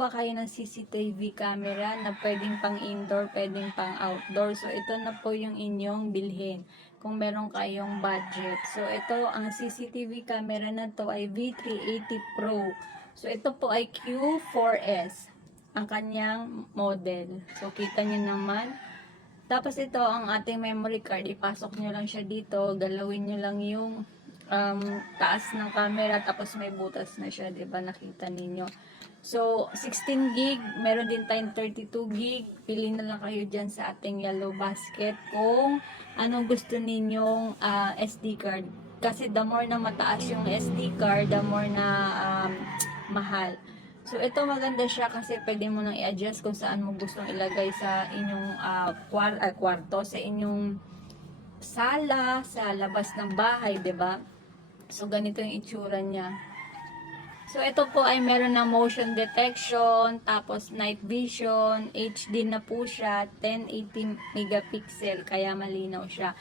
ba kayo ng CCTV camera na pwedeng pang indoor, pwedeng pang outdoor? So, ito na po yung inyong bilhin kung meron kayong budget. So, ito, ang CCTV camera na to ay V380 Pro. So, ito po ay Q4S, ang kanyang model. So, kita nyo naman. Tapos, ito, ang ating memory card. Ipasok nyo lang siya dito. Galawin nyo lang yung taas ng camera. Tapos, may butas na siya. Diba? Nakita ninyo. So, 16 gig, meron din tayong 32 gig. Pili na lang kayo dyan sa ating yellow basket kung anong gusto ninyong SD card. Kasi the more na mataas yung SD card, the more na mahal. So, ito maganda siya kasi pwede mo nang i-adjust kung saan mo gustong ilagay sa inyong kwarto, sa inyong sala, sa labas ng bahay, 'di ba? So, ganito yung itsura niya. So, ito po ay meron ng motion detection, tapos night vision, HD na po siya, 1080 megapixel, kaya malinaw siya.